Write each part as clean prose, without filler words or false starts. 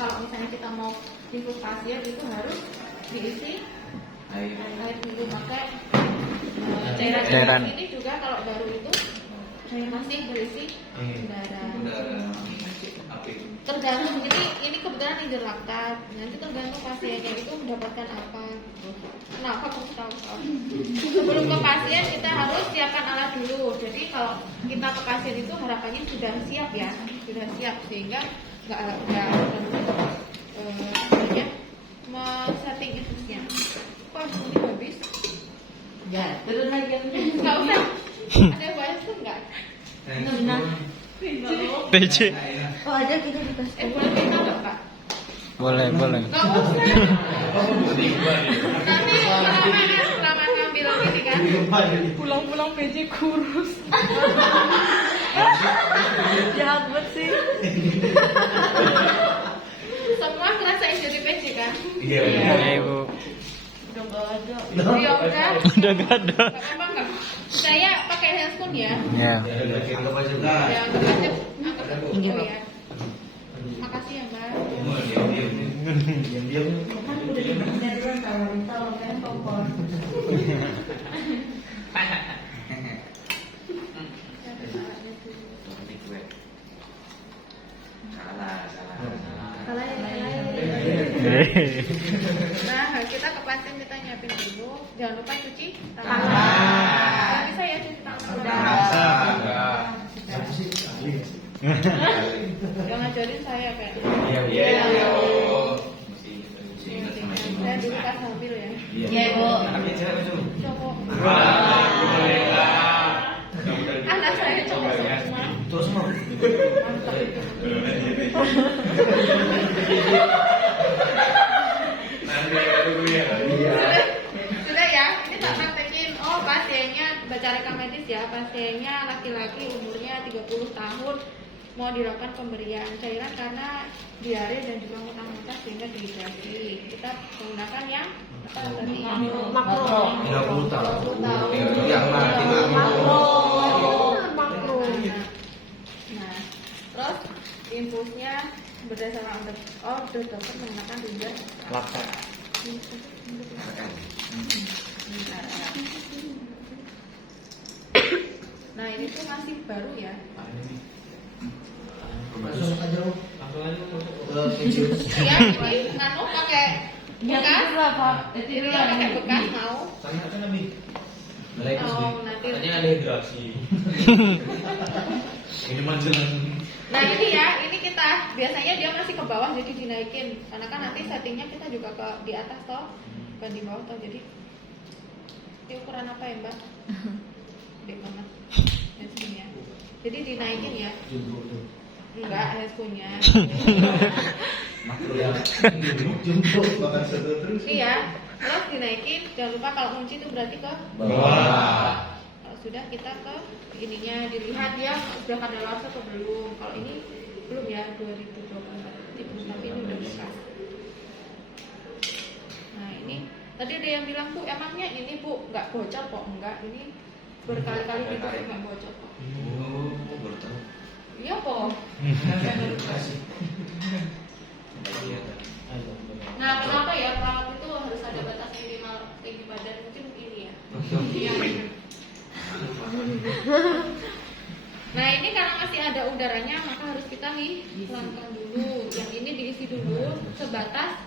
kalau misalnya kita mau infus pasien itu harus diisi air dulu pakai cairan. Ini juga kalau baru itu masih berisi udara. Tergantung ini kebetulan leader laktat. Nanti tergantung pasiennya itu mendapatkan apa. Kenapa kok tahu? Sebelum ke pasien kita harus siapkan alat dulu. Jadi kalau kita ke pasien itu harapannya sudah siap ya, sudah siap sehingga nggak setting infusnya. Kok ini habis? Ya, terus lagi yang nggak usah. Ada bahasa nggak? PC. oh ada kita dikasih. Boleh minta nggak Pak? Boleh. Nggak usah. Nanti selama ngambil ini kan. Pulang-pulang PJ kurus. Jahat banget sih. Semua ngerasain jadi PC kan? Iya, Ibu. Udah nggak ada. Ya udah. Udah gak ada. Nggak apa-apa nggak? Saya pakai handphone ya. Ya. Anggap aja. Ya anggap aja. Oh ya. Makasih ya Mbak. Diam-diam. Kan udah dibicarakan sama Rita lo kan kompor. Salah ya. Nah, kita ke pasien kita nyiapin dulu. Jangan lupa cuci tangan. Tangan. Nggak bisa ya cuci tangan. Udah. Yang ngajarin saya kayak. Iya. Saya dulu pas hamil ya. Iya, Bu. Cowok. Anak saya cowok semua. Terus mau. Mantap itu. Sudah ya, ini tak praktekin. Oh, pasiennya baca rekam medis ya. Pasiennya laki-laki umurnya 30 tahun. Mau dilakukan pemberian cairan karena diare dan juga muntah-muntah sehingga dehidrasi. Kita menggunakan yang apa tadi? Makro. 30 tahun. 30 tahun. Yang mati Makro. Nah, terus infusnya berdasarkan dokter menggunakan ringer Laktat. Nah ini tuh masih baru ya. Langsung aja. Iya ini nganu pakai bekas. Ini yang pakai bekas mau. Tanya kan Nabi. Oh nanti. Tanya ada hidrasi. Ini manjelan. Nah ini ya, ini kita biasanya dia masih ke bawah jadi dinaikin. Karena kan nanti settingnya kita juga ke di atas toh, bukan di bawah toh. Jadi ini ukuran apa ya Mbak? Gede banget. Headphone-nya. Jadi dinaikin ya. Enggak, headphone-nya. Makro ya. Jumbo makan satu terus. Iya, terus dinaikin. Jangan lupa kalau kunci itu berarti ke Bawah. kalau sudah kita ke ininya dilihat ya sudah kadaluarsa atau belum. Kalau ini belum ya 2024 tapi ini udah bekas. Nah ini tadi ada yang bilang Bu emangnya ini Bu nggak bocor kok? Enggak, ini berkali-kali gitu nggak bocor kok. Oh, baru tahu. Iya kok. Nah kenapa ya perawat itu harus ada batas minimal tinggi badan mungkin ini ya. Iya. Nah ini karena masih ada udaranya maka harus kita hilangkan dulu. Yang ini diisi dulu sebatas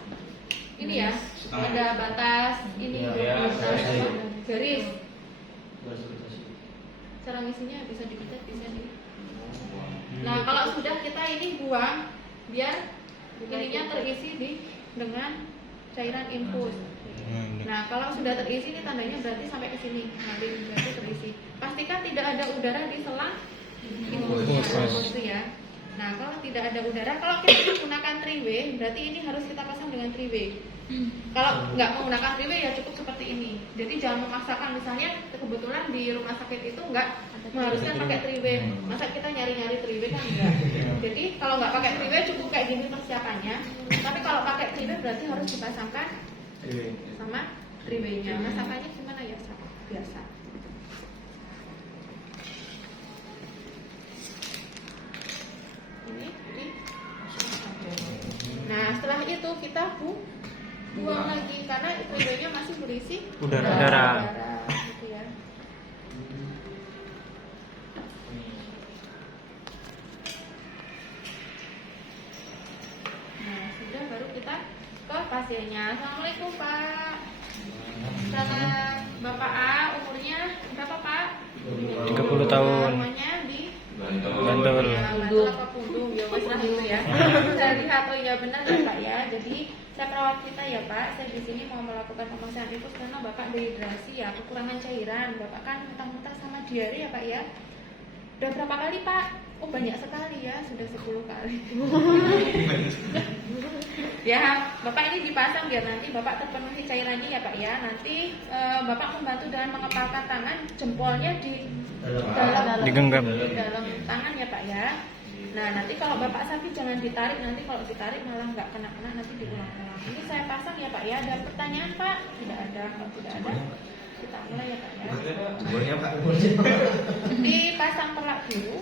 ini ya. Ada batas ini garis. Cara ngisinya bisa dipencet bisa nih. Nah kalau sudah kita ini buang biar ininya terisi dengan cairan infus. Nah kalau sudah terisi ini tandanya berarti sampai ke sini ngalir berarti terisi. Pastikan tidak ada udara di selang infusnya itu ya. Nah kalau tidak ada udara, kalau kita menggunakan 3-way berarti ini harus kita pasang dengan 3-way. Kalau nggak menggunakan 3-way ya cukup seperti ini. Jadi jangan memaksakan, misalnya kebetulan di rumah sakit itu nggak mengharuskan pakai 3-way. Masa kita nyari-nyari 3-way kan enggak. Jadi kalau nggak pakai 3-way cukup kayak gini persiapannya. Tapi kalau pakai 3-way berarti harus dipasangkan sama 3-way-nya. Masakannya gimana ya? Biasa. Nah itu kita buang lagi karena videonya masih berisi Udara. gitu ya. Nah, sudah baru kita ke pasiennya. Assalamualaikum Pak. Salam Bapak A, umurnya berapa Pak? 30 tahun. Namanya di Bantul. Ya, Bantul apa Pundung, ya wes lah itu ya. Saya lihat, oh iya benar ya Pak ya. Jadi saya perawat kita ya Pak. Saya di sini mau melakukan pemasangan infus karena Bapak dehidrasi ya, kekurangan cairan. Bapak kan muntah-muntah sama diare ya Pak ya. Udah berapa kali Pak? Oh banyak sekali ya, sudah 10 kali. Ya, Bapak ini dipasang biar nanti Bapak terpenuhi cairannya ya Pak ya. Nanti Bapak membantu dengan mengepalkan tangan, jempolnya di Digenggam. dalam tangan ya Pak ya. Nah nanti kalau Bapak sakit jangan ditarik, nanti kalau ditarik malah nggak kena nanti diulang-ulang. Ini saya pasang ya Pak ya. Ada pertanyaan Pak? Tidak ada. Kalau tidak ada kita mulai ya Pak ya. Jempolnya Pak. Dipasang perlak dulu.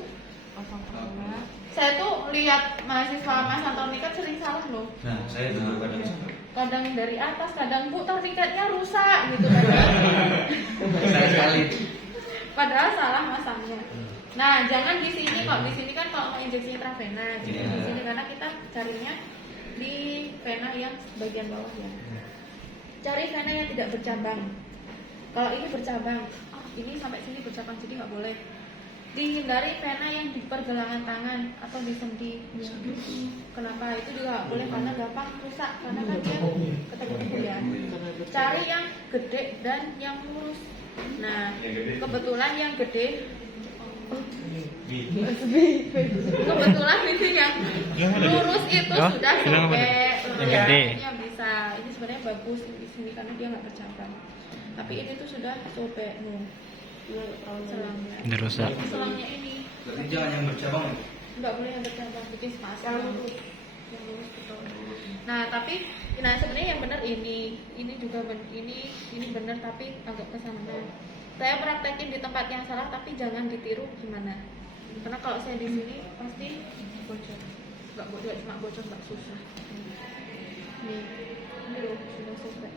Pasang perlak. Saya tuh lihat mahasiswa Mas Antoni kan sering salah loh. Nah, saya juga kadang suka. Kadang dari atas, kadang Bu torniketnya rusak gitu kan. Saya sekali. Padahal salah masangnya. Nah, jangan di sini kok. Di sini kan kalau mau injeksi intravena, jadi di sini karena kita carinya di vena yang bagian bawah ya. Cari vena yang tidak bercabang. Kalau ini bercabang, ini sampai sini bercabang jadi nggak boleh. Dihindari vena yang di pergelangan tangan atau di sendi. Kenapa? Itu juga nggak boleh karena gampang rusak karena kan dia ketemu ya. Cari yang gede dan yang lurus. Nah, kebetulan yang gede kebetulan itu yang lurus itu sudah sobek. Yang gede. Yang bisa. Ini sebenarnya bagus di sini karena dia nggak bercabang. Tapi ini tuh sudah sobek selangnya. Udah rusak. Selangnya ini Berarti jangan yang bercabang. nggak boleh yang bercabang, bikin pasang. Yang lurus betul. Nah, tapi sebenarnya yang benar ini juga ini benar tapi agak ke sana. Saya praktekin di tempat yang salah tapi jangan ditiru gimana. Karena kalau saya di sini pasti bocor. Enggak bocor, cuma bocor enggak susah. Nih, ini loh sudah sobek.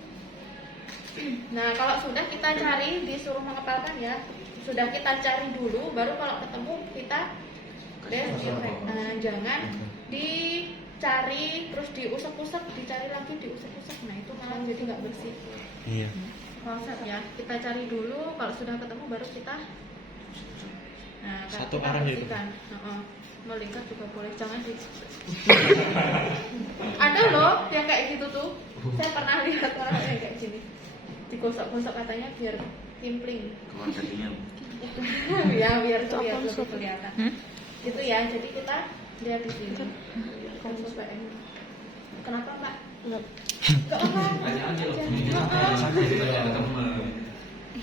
Nah, kalau sudah kita cari disuruh mengepalkan ya. Sudah kita cari dulu baru kalau ketemu kita desinfek. Nah, jangan dicari terus diusap-usap, dicari lagi diusap-usap. Nah, itu malah jadi nggak bersih. Iya. Proses ya, kita cari dulu, kalau sudah ketemu baru kita Satu kita arah gitu. bersihkan. Melingkar juga boleh, jangan di ada loh yang kayak gitu tuh. Saya pernah lihat orang yang kayak gini, digosok-gosok katanya biar timpling. Keluar kakinya. Ya biar lebih kelihatan. Gitu ya, jadi kita lihat di sini. Kenapa Pak? Gak apa.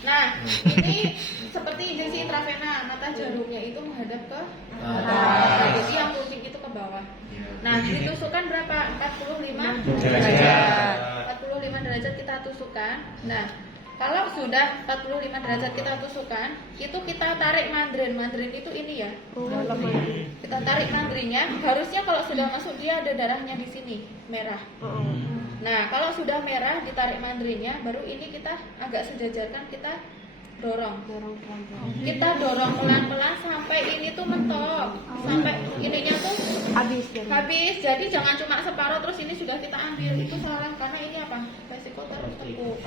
Nah, ini seperti injeksi intravena, mata jarumnya itu menghadap ke atas. Jadi yang kucing itu ke bawah. Nah, ditusukkan berapa? 45 derajat. 45 derajat kita tusukkan. Nah, kalau sudah 45 derajat kita tusukkan, itu kita tarik mandrin. Mandrin itu ini ya. Kita tarik mandrinnya. Harusnya kalau sudah masuk dia ada darahnya di sini, merah. Nah, kalau sudah merah ditarik mandrinnya, baru ini kita agak sejajarkan, kita dorong. Kita dorong pelan-pelan sampai ini tuh mentok, sampai ininya tuh habis. Jadi jangan cuma separuh terus ini sudah kita ambil, itu salah karena ini apa? Resiko tertekuk.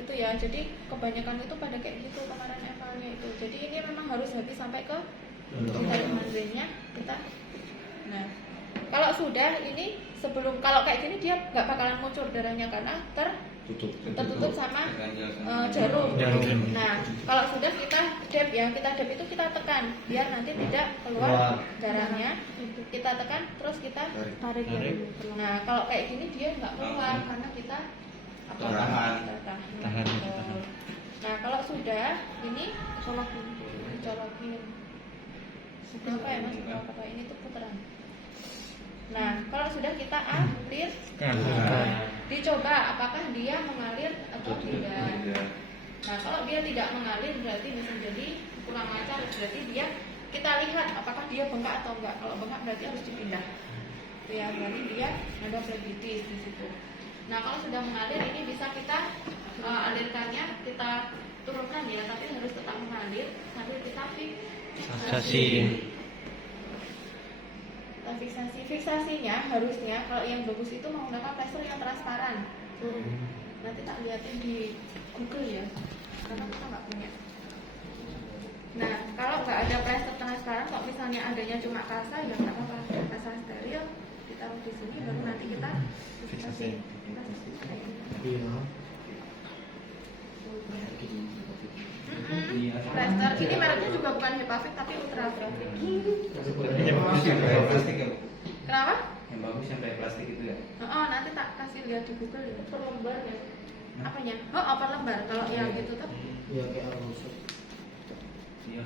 Gitu ya. Jadi kebanyakan itu pada kayak gitu kemarin evalnya itu. Jadi ini memang harus habis sampai ke tarik mandrinnya kita. Nah, kalau sudah ini sebelum kalau kayak gini dia nggak bakalan muncul darahnya karena tertutup sama jarum. Nah, kalau sudah kita dab ya, kita dab itu kita tekan biar nanti tidak keluar darahnya. Kita tekan terus kita tarik. Nah, kalau kayak gini dia nggak keluar karena kita tahan. Nah, kalau sudah ini colokin. Apa ya Mas? Apa ini tuh putaran. Nah, kalau sudah kita ambil, dicoba apakah dia mengalir atau tidak. Nah, kalau dia tidak mengalir berarti bisa jadi kurang lancar, berarti dia kita lihat apakah dia bengkak atau enggak. Kalau bengkak berarti harus dipindah. gitu ya, berarti dia ada flebitis di situ. Nah kalau sudah mengalir ini bisa kita alirkannya, kita turunkan ya, tapi harus tetap mengalir sambil kita Fiksasi. Fiksasinya harusnya kalau yang bagus itu menggunakan plester yang transparan. Nanti tak liatin di Google ya, karena kita nggak punya. Nah kalau nggak ada plester transparan, kalau misalnya adanya cuma kasa ya nggak apa-apa, kasa steril ditaruh di sini, baru nanti kita fiksasi. Plester ini mereknya juga bukan Hepafik tapi Ultrafik. Yang bagus yang pakai plastik ya, Bu? Kenapa? Yang bagus yang pakai plastik itu ya. Oh, nanti tak kasih lihat di Google ya. Per lembar ya. Apanya? Oh, per lembar. Kalau yang gitu tuh. Iya kayak arusuk. Iya.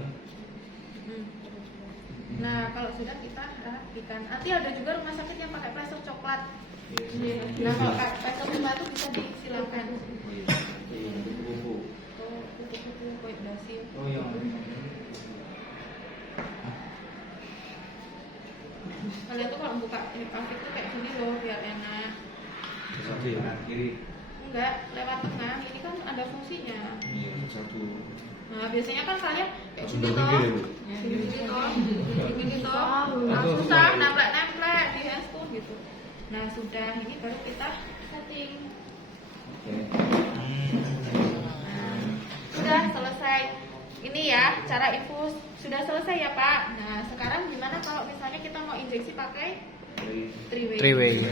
Nah, kalau sudah kita rapikan. Nanti ada juga rumah sakit yang pakai plester coklat. Nah, kalau pakai plester coklat itu bisa disilakan. Oh, kupu-kupu kulit dasi. Oh yang Kalian tuh kalau buka Hepafik tuh kayak gini loh, biar enak. satu ya, kiri. Enggak, lewat tengah. Ini kan ada fungsinya. Iya, satu. Nah, biasanya kan kalian kayak gini Sudah toh. pinggir ya, Bu? Gini toh. Susah nemplek-nemplek di handscoon gitu. Nah, sudah ini baru kita setting. Oke. Nah, sudah selesai. Ini ya cara infus sudah selesai ya Pak. Nah, sekarang gimana kalau misalnya kita mau injeksi pakai three way?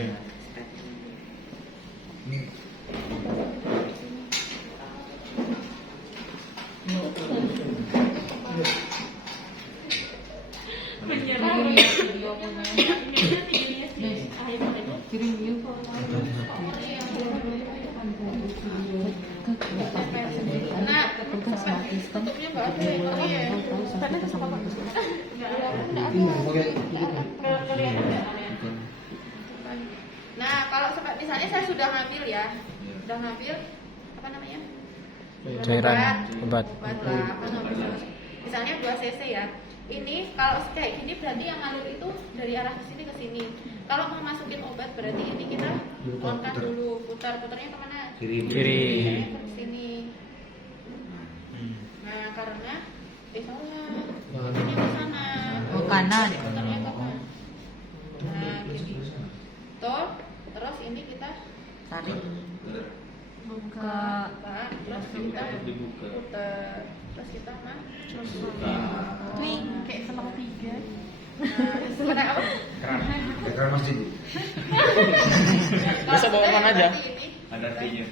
Ini Nah, tutupnya nggak ada ya. Nah, kalau misalnya saya sudah ngambil ya, sudah ngambil apa namanya? Cairan obat. Obat lah, apa namanya? Misalnya 2 cc ya. Ini kalau kayak gini berarti yang ngalir itu dari arah ke sini ke sini. Kalau mau masukin obat berarti ini kita on-kan dulu, putarnya kemana? Kiri. Putarnya ke sini. Nah, karena salah. Putarnya ke sana. Oh, kanan. Putarnya ke kanan. Nah, gini. Toh, terus ini kita Tarik. buka, terus kita dibuka. putar, terus kita Nih, kayak selang tiga. Nah, sebenarnya apa? Keran masjid. Bisa bawa kemana aja? Ada T-nya.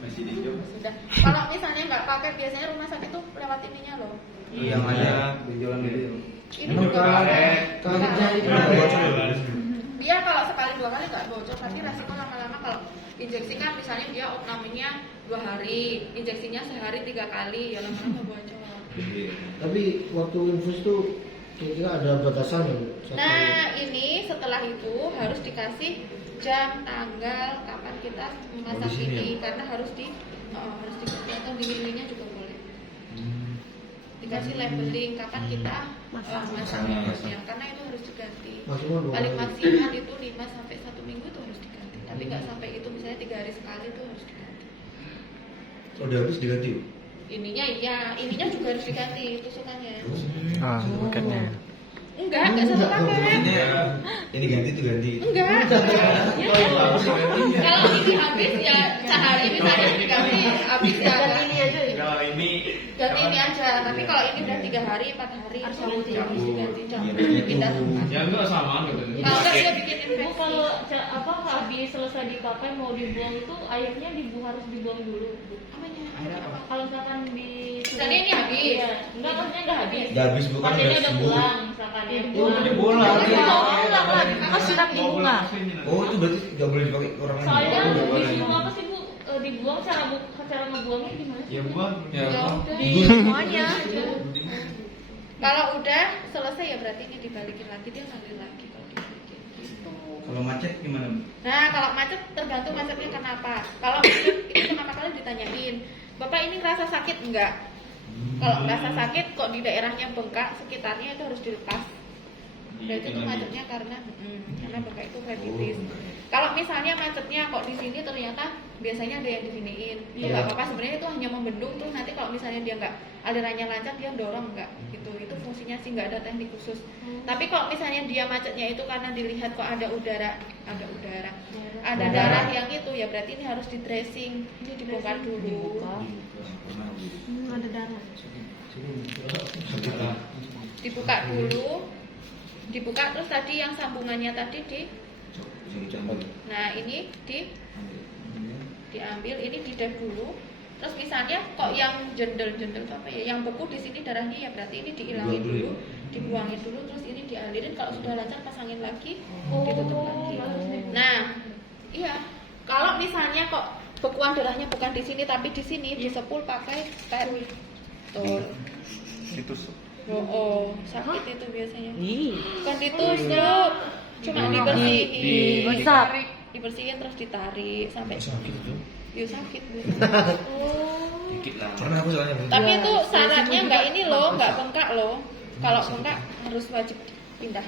Masih di hijau. Sudah. Kalau misalnya nggak pakai, biasanya rumah sakit tuh lewat ininya loh. Yang ada benjolan gitu. Ini juga Kaget jadi dia kalau sekali 2 kali nggak bocor, tapi resiko lama-lama kalau injeksi kan misalnya dia namanya 2 hari, injeksinya sehari 3 kali, ya lama-lama bocor. Tapi waktu infus tuh kira-kira ada batasan ya? Nah ini setelah itu harus dikasih jam, tanggal, kapan kita memasang ini, karena harus harus diganti atau dinding-dindingnya juga boleh. Dikasih labeling kapan kita masangnya, karena itu harus diganti. Paling maksimal itu 5 sampai 1 minggu itu harus diganti. Tapi nggak sampai itu, misalnya 3 hari sekali itu harus diganti. Udah habis diganti. Ininya iya, ininya juga harus diganti tusukannya. Ah, paketnya. Enggak satu paket. Ini ganti itu ganti. Enggak. Kalau ini habis ya sehari misalnya diganti habis ya. Kalau ini Ganti ini aja. Tapi kalau ini udah 3 hari, 4 hari harus diganti pindah tempat. ya enggak sama gitu. Kalau enggak dia bikin Bu, infeksi. kalau apa habis selesai dipakai mau dibuang itu airnya harus dibuang dulu. Bu. Apanya? Air apa? Kalau misalkan di Misalnya ini habis. Iya, enggak maksudnya enggak habis. Udah habis bukan Pasiennya udah udah sembuh. pulang misalkan ya. Di bola. Kan siram di bunga. Oh itu berarti nggak boleh dipakai orang lain. Soalnya Oh, nggak boleh. dibuang apa sih Bu? Dibuang cara ngebuangnya gimana sih? Ya buang. Ya udah. Di semuanya. Kalau udah selesai ya berarti ini dibalikin lagi, dia ngalir lagi kalau dibalikin gitu. Kalau macet gimana? Bu? Nah kalau macet tergantung macetnya kenapa. Kalau macet itu pertama kali ditanyain, Bapak ini ngerasa sakit enggak? Kalau ngerasa sakit kok di daerahnya bengkak, sekitarnya itu harus dilepas. Berarti itu macetnya karena karena bengkak itu rhinitis. Kalau misalnya macetnya kok di sini ternyata biasanya ada yang disiniin, itu nggak apa-apa sebenarnya, itu hanya membendung. Terus nanti kalau misalnya dia nggak alirannya lancar, dia dorong nggak gitu, itu fungsinya sih, nggak ada teknik khusus. Tapi kalau misalnya dia macetnya itu karena dilihat kok ada darah yang itu, ya berarti ini harus di dressing, ini dibongkar dulu, Ada darah. dibuka terus tadi yang sambungannya tadi nah ini diambil, ini didep dulu. Terus misalnya kok yang jendel itu apa ya, yang beku di sini darahnya, ya berarti ini dihilangin dulu, dibuangin dulu, terus ini dialirin. Kalau sudah lancar pasangin lagi, ditutup lagi. Nah, iya. Kalau misalnya kok bekuan darahnya bukan di sini tapi di sini, disepul pakai stent. Tuh. Ditusuk. Oh, sakit itu biasanya. Bukan ditusuk, cuma dibersihin. Dibersihin terus ditarik sampai Sakit itu. ya sakit. Dikit lah. Pernah aku soalnya. Tapi itu syaratnya nggak ini loh, nggak bengkak loh. Kalau bengkak harus wajib pindah.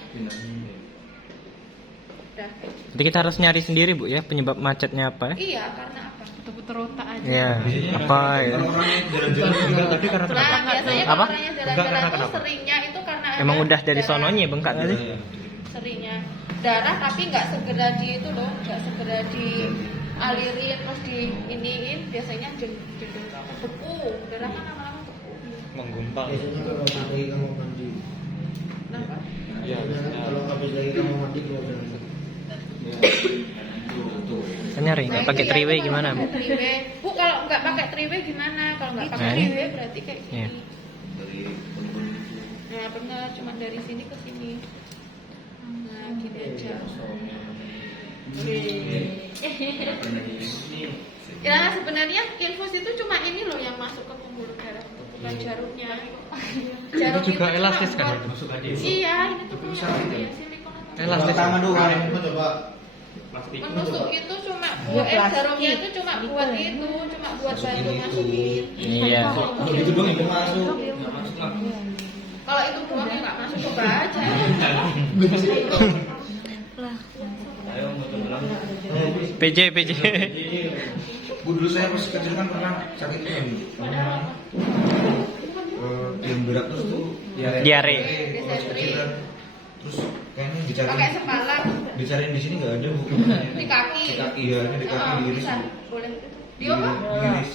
Udah. Jadi kita harus nyari sendiri Bu ya penyebab macetnya apa ya? Iya, karena apa? Putar otak aja. Ya, apa ya? Orang-orang yang jalan-jalan Tapi karena Nah, biasanya Apa? kalau orangnya jalan-jalan Bengkak itu kenapa? seringnya itu karena Emang ada udah dari darah. sononya bengkak nggak sih? Seringnya darah tapi nggak segera di itu loh, nggak segera dialirin terus di iniin, biasanya jendel beku, darah kan lama-lama beku. Menggumpal. Biasanya kalau habis lagi kamu mandi. Kenapa? Kalau habis lagi kamu mandi keluar darah. Kan nyari nggak pakai Iya, triway itu gimana kalau Bu? pakai triway. Bu, kalau nggak pakai triway gimana? Kalau nggak pakai Nah, triway berarti kayak gini. Iya. Nah, benar, cuma dari sini ke sini. Nah, gini aja. Ya, sebenarnya infus itu cuma ini loh yang masuk ke pembuluh darah, bukan jarumnya. Jarum Itu juga cuma elastis kan? buat- Masuk aja. Iya, ini tuh kayak silikon atau Elastis. Tangan doang. Coba. Plastik. menusuk itu cuma buat jarumnya itu cuma buat itu, cuma buat bantu masukin. Iya. Kalau gitu doang yang masuk. Nggak masuk lah. Kalau itu doang ya nggak masuk, coba aja. Ayo mau coba lah. PJ. Bu, dulu saya pas kecil kan pernah sakit itu yang berat terus tuh Diare. Terus kayaknya Pakai sepalan dicariin di sini nggak ada Bu. di kaki. Di kaki ya, ini di kaki Oh, diiris. bisa. Boleh. Di apa? Diiris.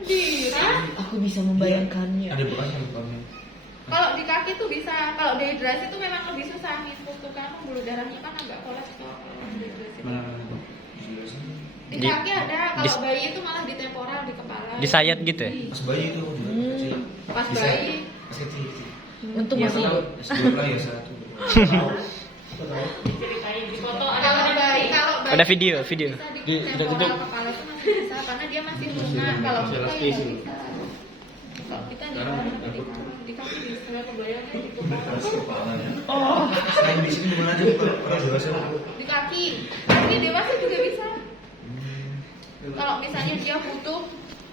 Diiris. Aku bisa membayangkannya. Ada bekasnya bukannya. Kalau di kaki tuh bisa. Kalau dehidrasi tuh memang lebih susah nih. Tuh kan pembuluh darahnya kan agak kolesterol. Kalau dehidrasi. Di Di- kaki ada. di- Kalau bayi itu malah di temporal, di kepala. Disayat gitu ya? Pas bayi itu kecil. Pas Bisa. bayi. Pas kecil. Untuk masih hidup. S2 lah ya satu. Ceritain di foto Kalau bayi, Ada video. bisa di temporal kepala itu masih bisa karena dia masih lunak. Kalau kita ya nggak bisa. Kalau kita di mana di kaki bisa kebayangnya di kepala. Selain di sini mana aja Bu, kalau orang dewasa? Di kaki. Kaki dewasa juga bisa. Kalau misalnya dia butuh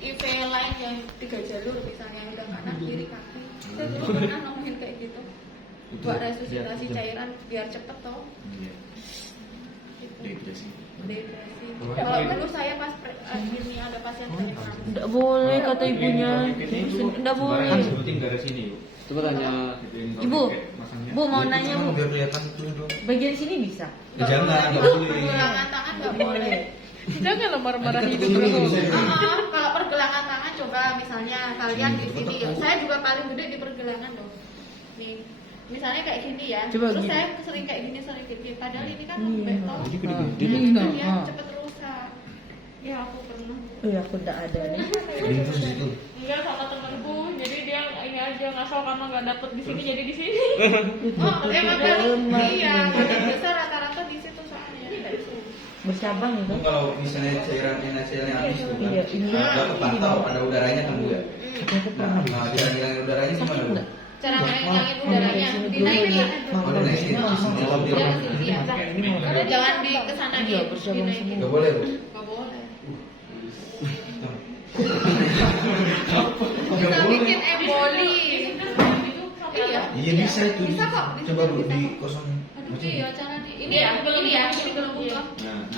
IV line yang 3 jalur misalnya udah kanan kiri kaki, saya dulu pernah nemuin kayak gitu buat resusitasi cairan biar cepet tau. Dehidrasi. Kalau dulu saya pas ini ada pasien preman. Tidak boleh kata ibunya. Tidak boleh. Kan sebutin dari sini Bu. Coba tanya Ibu, Masangnya. Bu mau nanya Bu. Biar kelihatan itu dong. Bagian sini bisa? Ya jangan, nggak Itu boleh. pergelangan tangan nggak boleh. Jangan marah-marah Kan hidup begini terus. bisa. Kalau pergelangan tangan coba misalnya kalian di sini, saya juga paling gede di pergelangan dong. Nih, misalnya kayak gini ya. Coba Terus gini. saya sering kayak gini, sering gini. Padahal ini kan lembek toh. Iya. Dia cepet rusak. Ya aku pernah. Aku tidak ada nih. Infus di situ. enggak sama temenku, jadi dia ini aja ngasal karena nggak dapet di sini jadi di sini. Oh, emang kali. Iya, badan besar rata-rata di situ soalnya. Ini nggak di sini. Bercabang itu. Kalau misalnya cairan NaCl-nya habis tuh kan, Iya, ini. nggak kepantau, ada udaranya kan Bu ya. Nah, hilangin udaranya gimana Bu? Cara ngilangin udaranya dinaikin. Oh, dinaikin. Oh, dia. Dia ke sini ya. Karena jangan di kesana Iya, bercabang dinaikin. Nggak boleh Bu. Nggak boleh. Nggak Bisa boleh. bikin emboli. Iya. Iya bisa itu. Bisa kok. Coba Bu di kosong. Aduh, iya cara di Ini ya, ini ya, ini gelembung Iya. kok.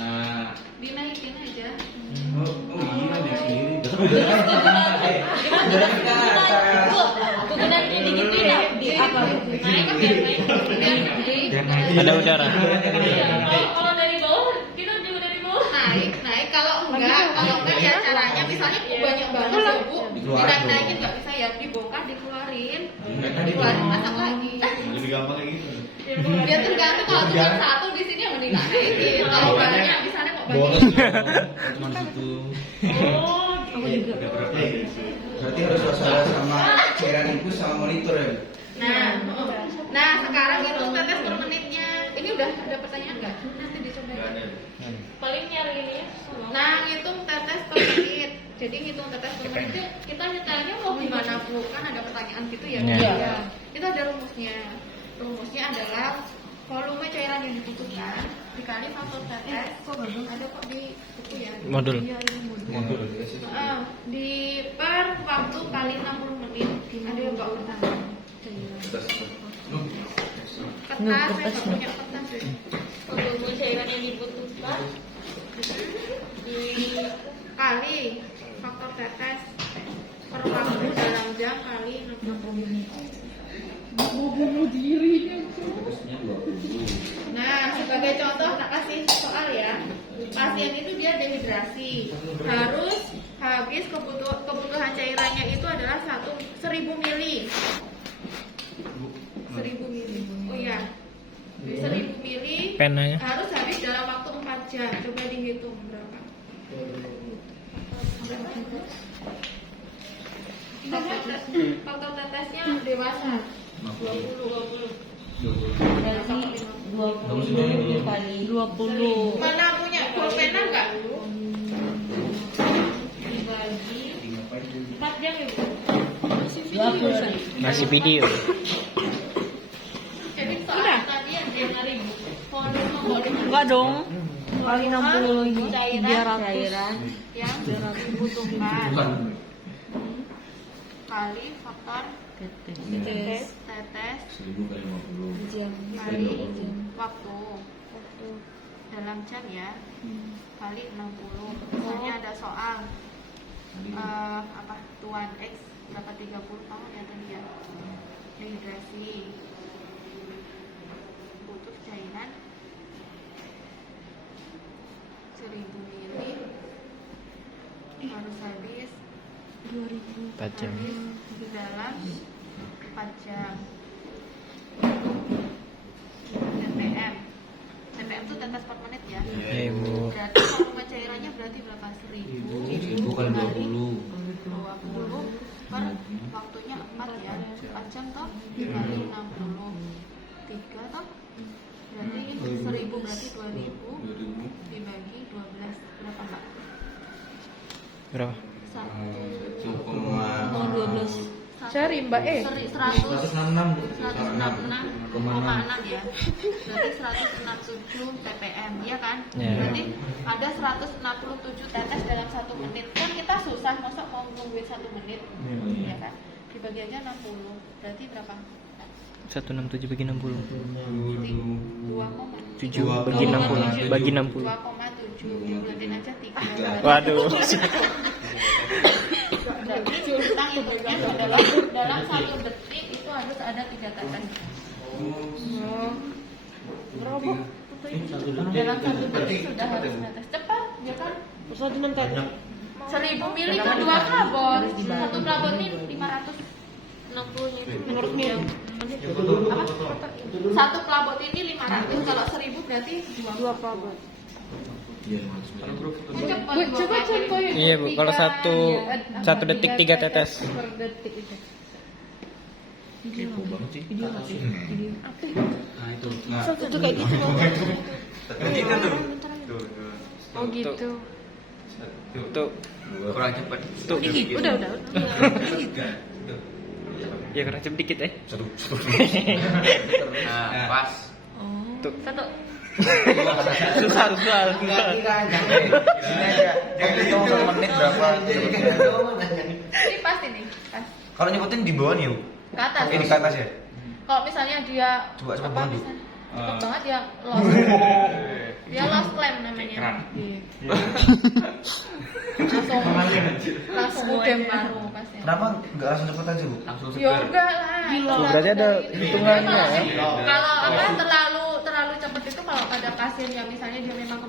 Nah, Dinaikin aja. oh iya dia sendiri. Udara kita Kemudian digituin ya, di apa? Naik kan biar naik. Biar gede. Ada udara. Iya. Kalau dari bawah, kita juga dari bawah. Naik. Kalau enggak ya caranya misalnya banyak banget ya Bu. Dikeluarin Naikin dong. nggak bisa ya, dibongkar, dikeluarin. Tadi Dikeluarin, masak lagi. Jadi gampang kayak gitu. Dia tergantung kalau cuma satu di sini yang mending naikin. Kalau banyak misalnya kok Boleh banyak. cuma situ. Oh, Aku juga. Berarti harus waspada sama cairan infus sama monitor ya. Nah sekarang itu tetes per menitnya. Ini udah ada pertanyaan nggak? Nanti dicoba. Nggak ada. paling nyari ini ya. Nah ngitung tetes per menit. Jadi ngitung tetes per menit itu kita nyetelnya mau gimana Bu? Kan ada pertanyaan gitu ya. Iya. Iya. Itu ada rumusnya. Rumusnya adalah volume cairan yang dibutuhkan dikali faktor tetes. Ada kok di buku ya. Modul. Iya, ini modul. Di per waktu kali 60 menit. Ada yang nggak urutan. Kertas, saya nggak punya kertas. Volume cairan yang dibutuhkan Dikali faktor tetes per waktu dalam jam kali 60 menit. Nah, sebagai contoh tak kasih soal ya. Pasien itu dia dehidrasi, harus habis kebutuhan cairannya itu adalah 1000 mili. 1000 mili. Oh iya. 1000 mili Penanya. harus habis dalam waktu 4 jam. Coba dihitung berapa? Faktor tetesnya dewasa 20. Berarti 20 kali 20. Mana punya pulpena enggak? dibagi 4 jam ya Bu? Masih video. Jadi soal tadi yang dia nyari volume Enggak dong. Kali 60 lagi cairan 300. yang dibutuhkan kali faktor tetes 1000 kali 50. kali waktu dalam jam ya kali 60. Misalnya ada soal apa tuan X berapa 30 tahun ya tadi ya, dehidrasi, butuh cairan 1000 mili, harus habis 4 jam. di dalam 4 jam. TPM itu tetes per menit ya. Iya, Bu. Berarti volume cairannya berarti berapa? 1000 1000 kali 20. 20 per waktunya 4 ya. 4 jam toh dikali 60. 3 toh. Berarti ini 1000 berarti 2000 dibagi 12 berapa Pak? Berapa? 1,12. Cari Mbak 100 166 Bu. 166,6 ya. Berarti 167 ppm, ya kan? Iya. Berarti ada 167 tetes dalam 1 menit. Kan kita susah, masa mau nungguin 1 menit, ya kan? Dibagi aja 60. Berarti berapa? 167 bagi 60. 7 2,7 bagi 60. Bagi 60. 2,7. Berarti aja 3. Waduh. Berarti kita hitungnya adalah dalam 1 detik itu harus ada 3 tetes. Dalam 1 detik sudah harus tetes. Cepat, ya kan? 1000 mili kan 2 plabot. 1 plabot ini 560 itu menurut dia. Apa? 1 plabot ini 500. Kalau 1000 berarti 2 plabot. Coba contohin. Iya, Bu. Kalau satu detik 3 tetes. Per detik itu. Kepo banget sih. Nah itu. Nah, Itu kayak gitu. Gitu tuh. Tuh. Oh gitu. Tuh. Kurang cepat. Tuh. Udah. Ya kurang cepet dikit ya. Nah, pas. Tuh. 1. Susah. jangan hitung 1 menit berapa. Ini pas ini, pas. Kalau nyebutin di bawah nih, Bu. Ke atas. Ini ke atas ya? Kalau misalnya dia Coba apa bangun, Bu. misalnya? cepet banget ya lost. Dia lost claim namanya. Keran. Iya. langsung UGM baru pasien. Kenapa nggak langsung cepet aja bu? Langsung Ya seger. enggak lah. Gila. Terlalu Berarti ada dari itu. hitungannya Kalau- ya? Kalau apa terlalu cepet itu kalau ada pasien yang misalnya dia memang